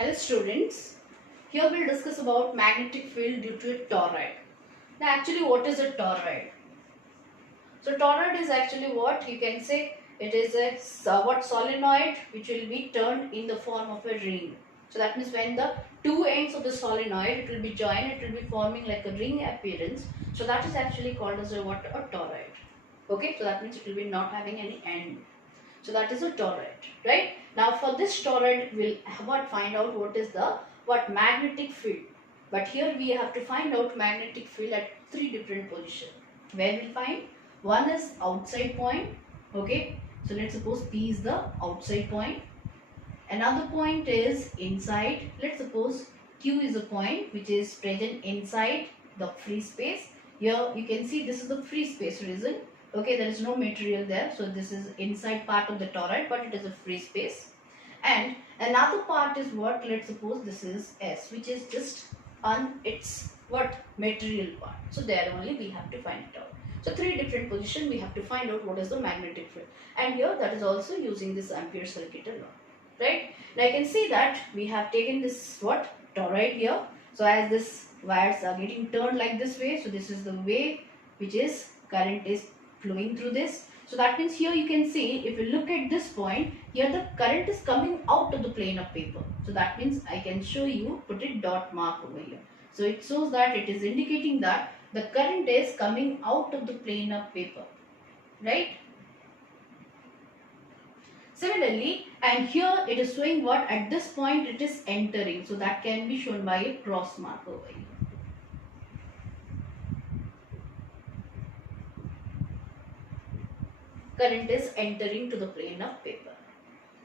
Hello students, here we'll discuss about magnetic field due to a toroid. Now actually what is a toroid? So toroid is actually what you can say it is a solenoid which will be turned in the form of a ring. So that means when the two ends of the solenoid it will be joined, it will be forming like a ring appearance. So that is actually called as a toroid. Okay, so that means it will be not having any end. So that is a toroid, right? Now for this toroid, we'll find out what is the magnetic field. But here we have to find out magnetic field at three different positions. Where we'll find one is outside point. Okay, so let's suppose P is the outside point. Another point is inside. Let's suppose Q is a point which is present inside the free space. Here you can see this is the free space reason. Okay, there is no material there, so this is inside part of the toroid, but it is a free space. And another part is what, let's suppose this is S, which is just on its material part. So there only we have to find it out. So three different positions we have to find out what is the magnetic field. And here that is also using this Ampere Circuital law, right? Now I can see that we have taken this toroid here. So as this wires are getting turned like this way, so this is the way which is current is flowing through this. So that means here you can see, if you look at this point, here the current is coming out of the plane of paper. So that means I can show you, put it dot mark over here. So it shows that it is indicating that the current is coming out of the plane of paper, right? Similarly, and here it is showing what at this point it is entering. So that can be shown by a cross mark over here. Current is entering to the plane of paper.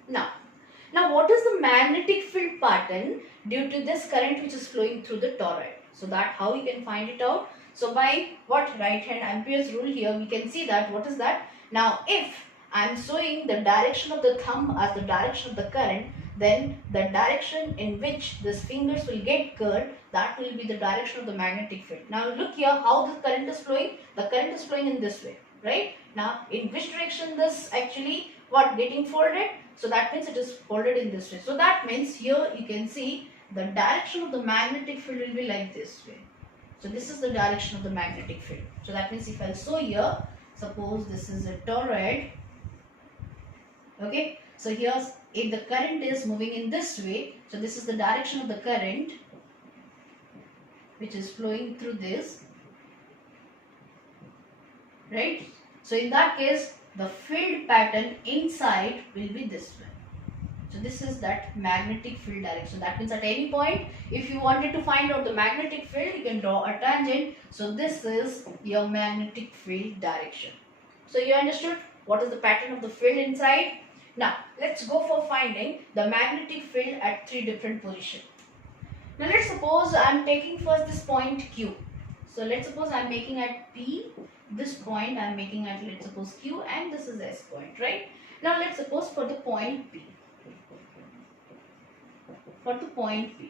Now what is the magnetic field pattern due to this current which is flowing through the toroid? So that how we can find it out? So by right hand Ampere's rule here we can see that what is that? Now if I am showing the direction of the thumb as the direction of the current, then the direction in which these fingers will get curled, that will be the direction of the magnetic field. Now look here how the current is flowing. The current is flowing in this way, right? Now in which direction this actually getting folded? So that means it is folded in this way. So that means here you can see the direction of the magnetic field will be like this way. So this is the direction of the magnetic field. So that means if I show here, suppose this is a toroid. Okay, so here's if the current is moving in this way, so this is the direction of the current which is flowing through this, right? So in that case, the field pattern inside will be this way. So this is that magnetic field direction. That means at any point, if you wanted to find out the magnetic field, you can draw a tangent. So this is your magnetic field direction. So you understood what is the pattern of the field inside? Now let's go for finding the magnetic field at three different positions. Now let's suppose I am taking first this point Q. So let's suppose I am making at P. This point I am making at, let's suppose, Q, and this is S point, right? Now let's suppose for the point P. For the point P.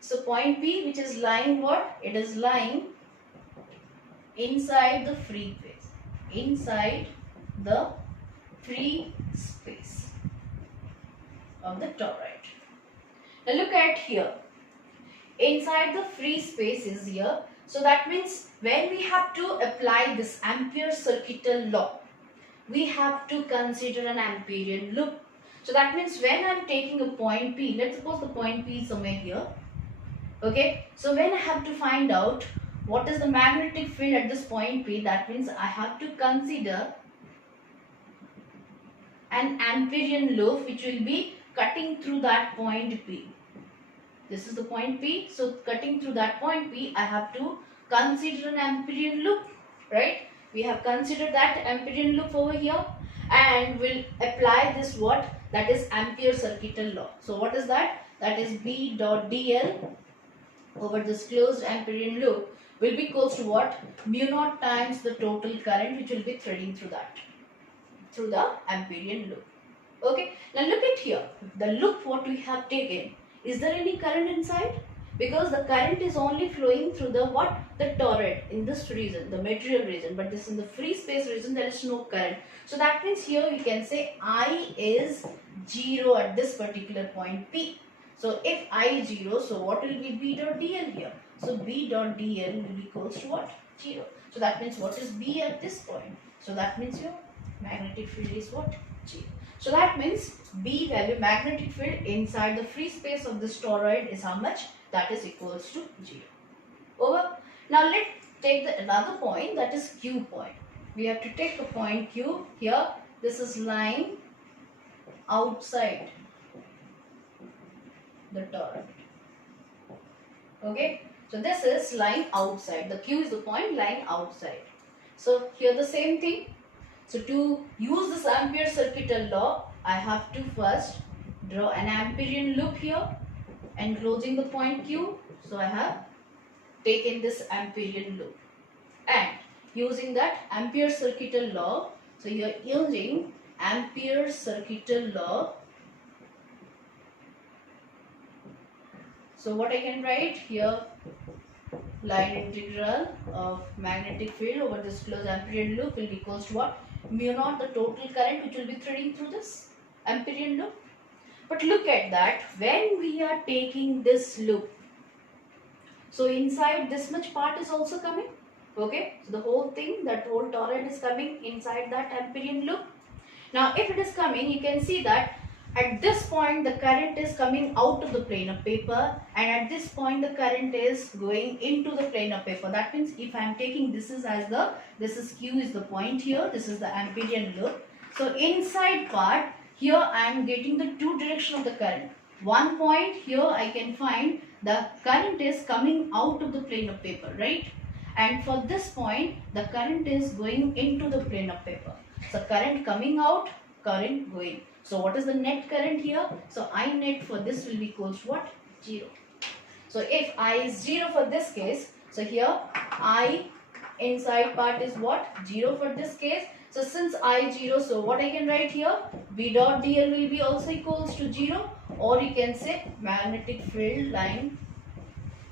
So point P which is lying what? It is lying inside the free space. Inside the free space of the toroid. Now look at here. Inside the free space is here. So that means when we have to apply this Ampere Circuital law, we have to consider an Amperian loop. So that means when I am taking a point P, let's suppose the point P is somewhere here. Okay, so when I have to find out what is the magnetic field at this point P, that means I have to consider an Amperian loop which will be cutting through that point P. This is the point P. So cutting through that point P, I have to consider an Amperian loop, right? We have considered that Amperian loop over here, and we'll apply this that is Ampere Circuital law. So what is that? That is B dot dl over this closed Amperian loop will be equals to what? Mu naught times the total current which will be threading through the Amperian loop. Okay, now look at here. The loop what we have taken, is there any current inside? Because the current is only flowing through the toroid in this region, the material region, but this in the free space region there is no current. So that means here we can say I is 0 at this particular point P. So if I is 0, so what will be B dot dl here? So B dot dl will be equals to what? 0. So that means what is B at this point? So that means your magnetic field is what? 0. So that means B value, magnetic field inside the free space of this toroid is how much? That is equals to 0. Over. Now let's take another point, that is Q point. We have to take a point Q here. This is lying outside the toroid. Okay. So this is lying outside. The Q is the point lying outside. So here the same thing. So to use this Ampere Circuital law, I have to first draw an Amperian loop here enclosing the point Q. So I have taken this Amperian loop, and using that Ampere Circuital law, so you are using Ampere Circuital law. So what I can write here, line integral of magnetic field over this closed Amperian loop will be equals to what? Mu naught, the total current which will be threading through this Amperian loop. But look at that, when we are taking this loop, so inside this much part is also coming. Okay, so the whole thing, that whole toroid is coming inside that Amperian loop. Now if it is coming, you can see that at this point the current is coming out of the plane of paper, and at this point the current is going into the plane of paper. That means if I am taking this is as the, this is Q is the point here, this is the Amperian loop. So inside part here I am getting the two direction of the current. One point here I can find the current is coming out of the plane of paper, right? And for this point the current is going into the plane of paper. So current coming out, current going. So what is the net current here? So I net for this will be equals to what? 0. So if I is 0 for this case, so here I inside part is what? 0 for this case. So since I 0, so what I can write here? B dot dl will be also equals to 0, or you can say magnetic field line,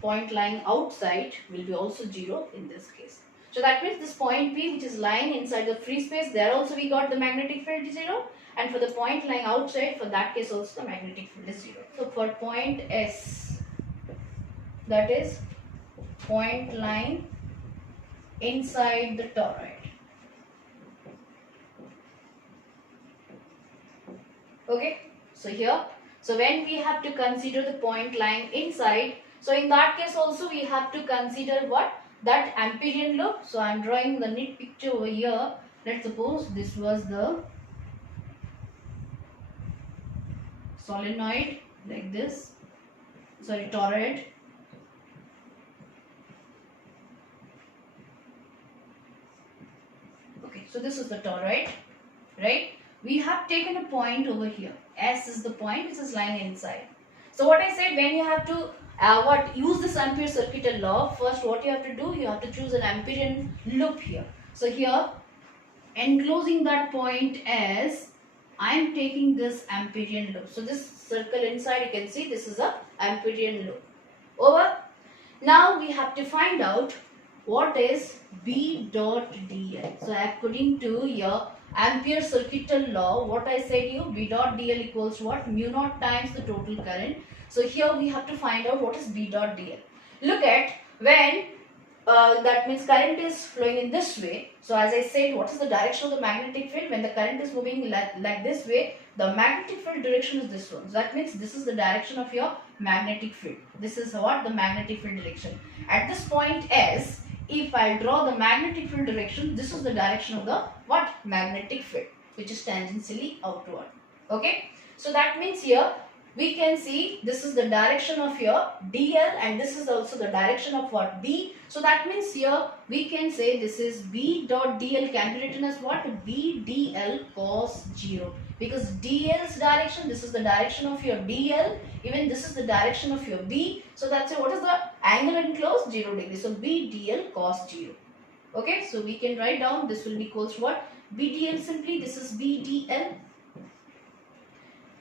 point lying outside will be also 0 in this case. So that means this point P which is lying inside the free space, there also we got the magnetic field 0, and for the point lying outside, for that case also the magnetic field is 0. So for point S, that is point lying inside the toroid. Okay, so here, so when we have to consider the point lying inside, so in that case also we have to consider what? That Amperian loop. So I am drawing the neat picture over here. Let's suppose this was the solenoid like this, sorry, toroid. Okay, so this is the toroid, right? We have taken a point over here. S is the point which is lying inside. So what I said, when you have to use this Ampere Circuital law, first what you have to do, you have to choose an Amperian loop here. So here, enclosing that point as, I am taking this Amperian loop. So this circle inside, you can see this is a Amperian loop. Over. Now we have to find out what is B dot dl. So according to your Ampere Circuital law, what I said you, B dot dl equals what? Mu naught times the total current. So here we have to find out what is B dot dl. Look at when that means current is flowing in this way. So as I said, what is the direction of the magnetic field? When the current is moving like this way, the magnetic field direction is this one. So that means this is the direction of your magnetic field. This is what? The magnetic field direction. At this point S, if I draw the magnetic field direction, this is the direction of the what? Magnetic field, which is tangentially outward. Okay. So that means here we can see this is the direction of your dl, and this is also the direction of what? B. So that means here we can say this is B dot dl can be written as what? B dl cos 0. Because dl's direction, this is the direction of your dl, even this is the direction of your B. So that's it. What is the angle enclosed? 0 degree. So B dl cos 0. Okay, so we can write down this will be equals to what? B dl simply, this is B dl.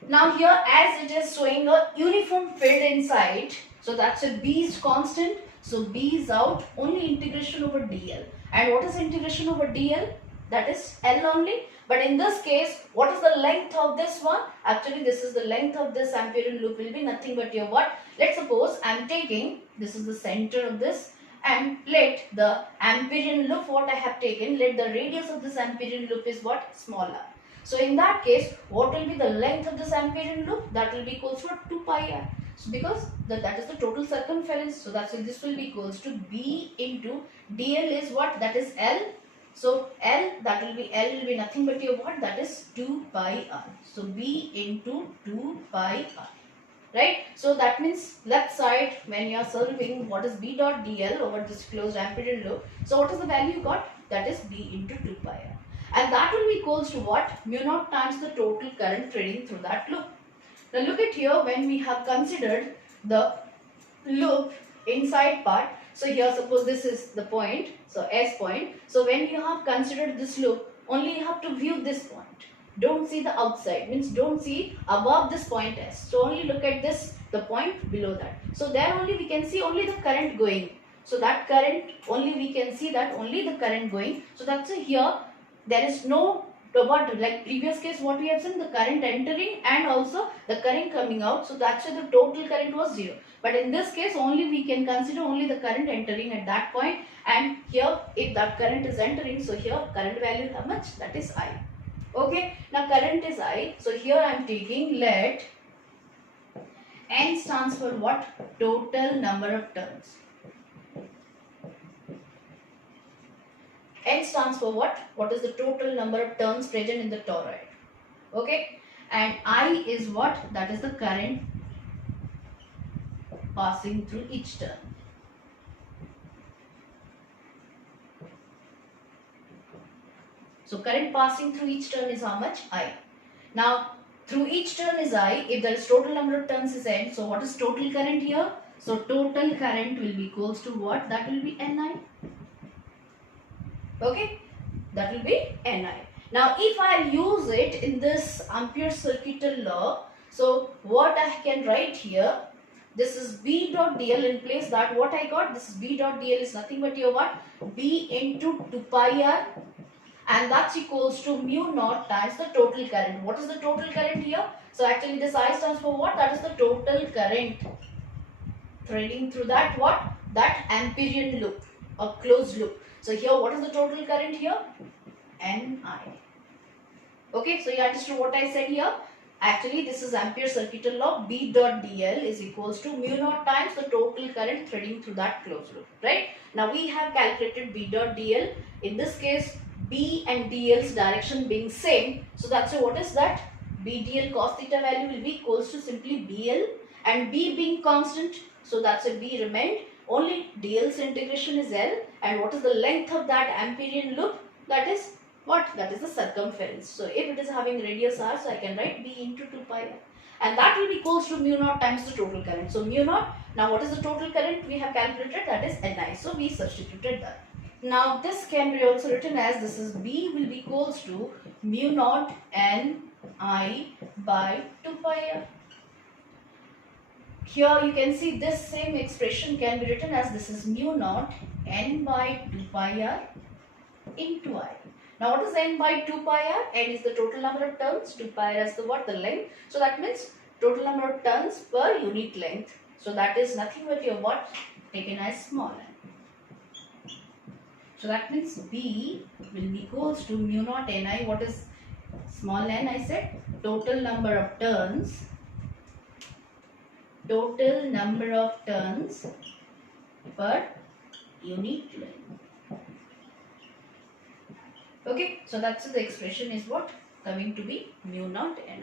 Now here as it is showing a uniform field inside, so that's a B is constant, so B is out, only integration over dl. And what is integration over dl? that is L only. But in this case, what is the length of this one? Actually, this is the length of this Amperian loop will be nothing but your what? Let's suppose I am taking, this is the center of this, and let the Amperian loop what I have taken, let the radius of this Amperian loop is what? Smaller. So in that case, what will be the length of this Amperian loop? That will be equals to 2 pi r. So because that is the total circumference, so that's why this will be equals to B into dl is what? That is L. So L will be nothing but your what? That is 2 pi r. So B into 2 pi r. Right? So that means left side when you are solving what is B dot dl over this closed Amperian loop. So what is the value you got? That is B into 2 pi r. And that will be equals to what? Mu naught times the total current threading through that loop. Now look at here when we have considered the loop inside part. So here suppose this is the point, so S point. So when you have considered this loop, only you have to view this point. Don't see the outside, means don't see above this point S. So only look at this, the point below that. So there only we can see only the current going. So that current only we can see that only the current going. So that's here there is no what, like previous case what we have seen, the current entering and also the current coming out. So that's why the total current was 0. But in this case only we can consider only the current entering at that point, and here if that current is entering, so here current value how much? That is I. Okay, now current is I. So here I am taking, let N stands for what? Total number of turns. N stands for what? What is the total number of turns present in the toroid? Okay, and I is what? That is the current passing through each turn. So current passing through each turn is how much? I. Now through each turn is I. If there is total number of turns is N. So what is total current here? So total current will be equals to what? That will be Ni. Okay, that will be Ni. Now if I use it in this Ampere Circuital law, so what I can write here, this is B dot dl, in place that what I got, this is B dot dl is nothing but your what? B into 2 pi r, and that's equals to mu naught times the total current. What is the total current here? So actually this I stands for what? That is the total current threading through that what? That Amperian loop or closed loop. So here what is the total current here? Ni. Okay, so you understood what I said here? Actually this is Ampere Circuital law. B dot dl is equals to mu naught times the total current threading through that closed loop. Right? Now we have calculated B dot dl. In this case B and dl's direction being same. So that's why what is that? B dl cos theta value will be equals to simply BL, and B being constant. So that's why B remained. Only dl's integration is L, and what is the length of that Amperian loop? That is what? That is the circumference. So if it is having radius r, so I can write B into 2 pi r, and that will be equals to mu naught times the total current. So mu naught, now what is the total current we have calculated? That is Ni. So we substituted that. Now this can be also written as, this is B will be equals to mu naught Ni by 2 pi r. Here you can see this same expression can be written as, this is mu naught N by 2 pi r into I. Now what is N by 2 pi r? N is the total number of turns, 2 pi r is the what? The length. So that means total number of turns per unit length. So that is nothing but your what? Taken as small n. So that means B will be equals to mu naught Ni. What is small n? I said total number of turns. Total number of turns per unit length. Okay, so that's the expression is what? Coming to be mu naught Ni.